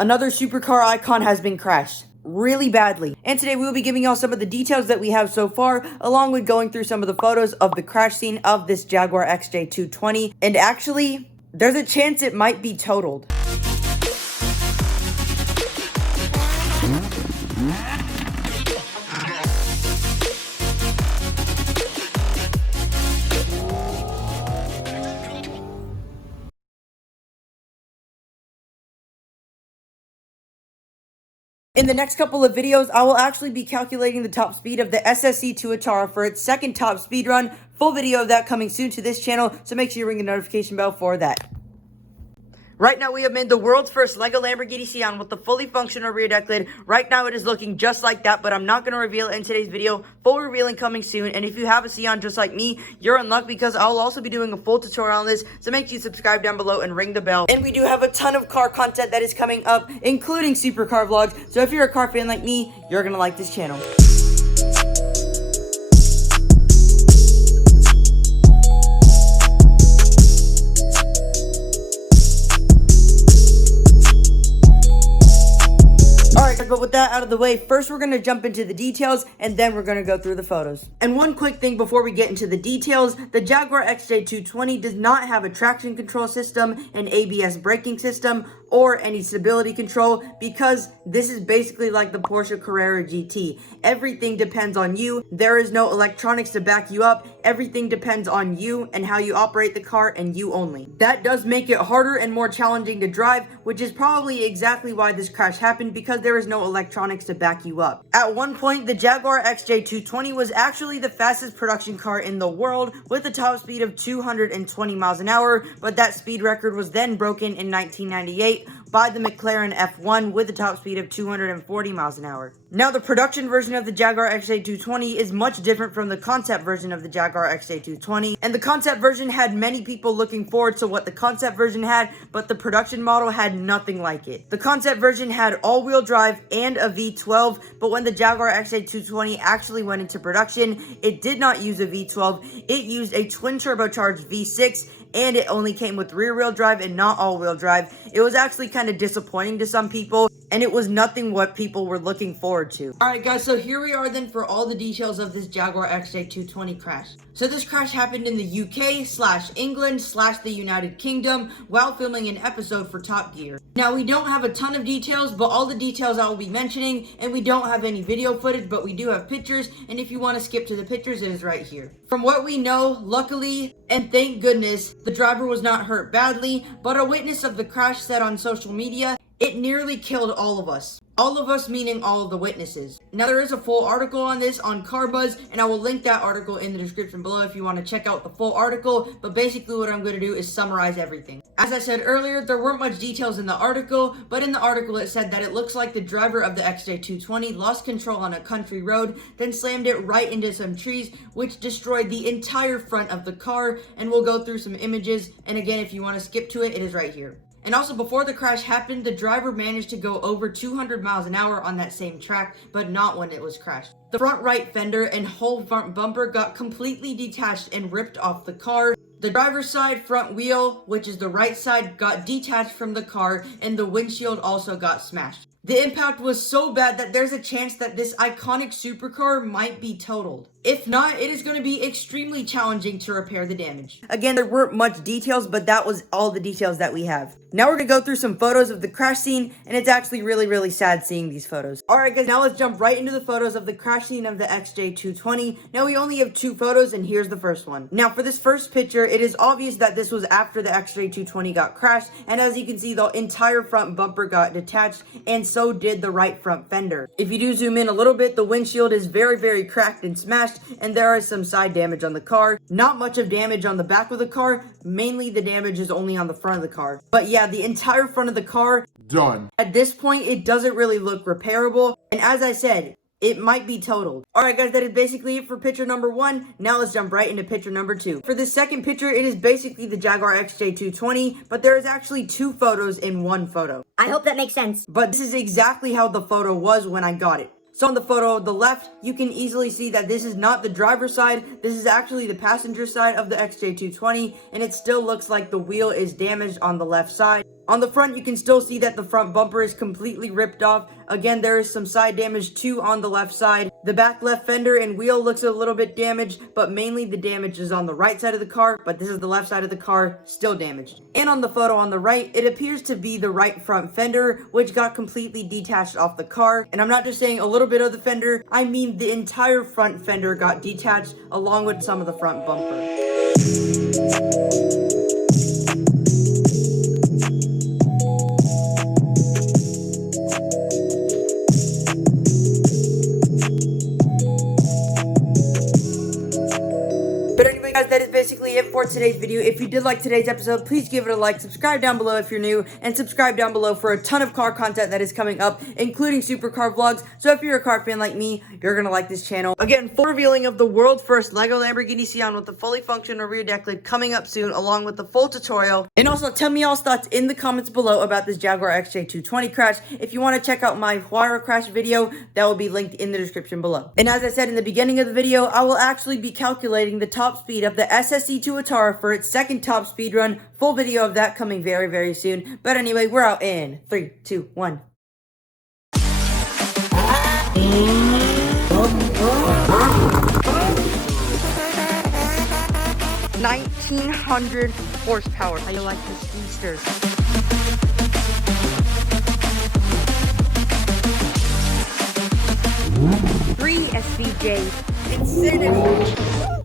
Another supercar icon has been crashed really badly. And today we will be giving y'all some of the details that we have so far, along with going through some of the photos of the crash scene of this Jaguar XJ220. And actually, there's a chance it might be totaled. In the next couple of videos, I will actually be calculating the top speed of the SSC Toyota for its second top speed run. Full video of that coming soon to this channel, so make sure you ring the notification bell for that. Right now, we have made the world's first Lego Lamborghini Sian with the fully functional rear deck lid. Right now, it is looking just like that, but I'm not going to reveal it in today's video. Full revealing coming soon, and if you have a Sian just like me, you're in luck because I'll also be doing a full tutorial on this, so make sure you subscribe down below and ring the bell. And we do have a ton of car content that is coming up, including supercar vlogs, so if you're a car fan like me, you're going to like this channel. But with that out of the way, first we're going to jump into the details, and then we're going to go through the photos. And one quick thing before we get into the details, the Jaguar XJ220 does not have a traction control system, an ABS braking system, or any stability control, because this is basically like the Porsche Carrera GT. Everything depends on you. There is no electronics to back you up. Everything depends on you and how you operate the car, and you only. That does make it harder and more challenging to drive, which is probably exactly why this crash happened, because there is no electronics to back you up. At one point, the Jaguar XJ220 was actually the fastest production car in the world with a top speed of 220 miles an hour, but that speed record was then broken in 1998 by the McLaren F1 with a top speed of 240 miles an hour. Now, the production version of the Jaguar XJ220 is much different from the concept version of the Jaguar XJ220, and the concept version had many people looking forward to what the concept version had, but the production model had nothing like it. The concept version had all-wheel drive and a V12, but when the Jaguar XJ220 actually went into production, it did not use a V12, it used a twin-turbocharged V6, and it only came with rear-wheel drive and not all-wheel drive. It was actually kind of disappointing to some people, and it was nothing what people were looking forward to. Alright guys, so here we are then for all the details of this Jaguar XJ220 crash. So this crash happened in the UK/England/the United Kingdom while filming an episode for Top Gear. Now, we don't have a ton of details, but all the details I will be mentioning, and we don't have any video footage, but we do have pictures, and if you want to skip to the pictures, it is right here. From what we know, luckily, and thank goodness, the driver was not hurt badly, but a witness of the crash said on social media, "It nearly killed all of us." All of us meaning all of the witnesses. Now, there is a full article on this on CarBuzz, and I will link that article in the description below if you want to check out the full article, but basically what I'm going to do is summarize everything. As I said earlier, there weren't much details in the article, but in the article it said that it looks like the driver of the XJ220 lost control on a country road, then slammed it right into some trees, which destroyed the entire front of the car, and we'll go through some images, and again, if you want to skip to it, it is right here. And also, before the crash happened, the driver managed to go over 200 miles an hour on that same track, but not when it was crashed. The front right fender and whole front bumper got completely detached and ripped off the car. The driver's side front wheel, which is the right side, got detached from the car, and the windshield also got smashed. The impact was so bad that there's a chance that this iconic supercar might be totaled. If not, it is going to be extremely challenging to repair the damage. Again, there weren't much details, but that was all the details that we have. Now we're going to go through some photos of the crash scene, and it's actually really sad seeing these photos. Alright guys, now let's jump right into the photos of the crash scene of the XJ220. Now we only have 2 photos, and here's the first one. Now for this first picture, it is obvious that this was after the XJ220 got crashed, and as you can see, the entire front bumper got detached, and so did the right front fender. If you do zoom in a little bit, the windshield is very cracked and smashed, and there is some side damage on the car. Not much of damage on the back of the car, mainly the damage is only on the front of the car. But yeah, the entire front of the car, done. At this point, it doesn't really look repairable, and as I said, it might be totaled. Alright guys, that is basically it for picture number 1. Now let's jump right into picture number 2. For this second picture, it is basically the Jaguar XJ220, but there is actually 2 photos in one photo. I hope that makes sense. But this is exactly how the photo was when I got it. So on the photo on the left, you can easily see that this is not the driver's side, this is actually the passenger side of the XJ220, and it still looks like the wheel is damaged on the left side. On the front, you can still see that the front bumper is completely ripped off. Again, there is some side damage too on the left side. The back left fender and wheel looks a little bit damaged, but mainly the damage is on the right side of the car, but this is the left side of the car, still damaged. And on the photo on the right, it appears to be the right front fender, which got completely detached off the car. And I'm not just saying a little bit of the fender, I mean the entire front fender got detached along with some of the front bumper. That is basically it for today's video. If you did like today's episode, please give it a like, subscribe down below if you're new, and subscribe down below for a ton of car content that is coming up, including supercar vlogs. So if you're a car fan like me, you're gonna like this channel. Again, full revealing of the world's first Lego Lamborghini Sian with the fully functional rear deck lid coming up soon, along with the full tutorial. And also tell me y'all's thoughts in the comments below about this Jaguar XJ220 crash. If you want to check out my Huayra crash video, that will be linked in the description below. And as I said in the beginning of the video, I will actually be calculating the top speed of the SSE2 Atara for its second top speed run. Full video of that coming very, very soon. But anyway, we're out in 3, 2, 1. 1900 horsepower. How you like the speedster? 3 SVJ. Insanity.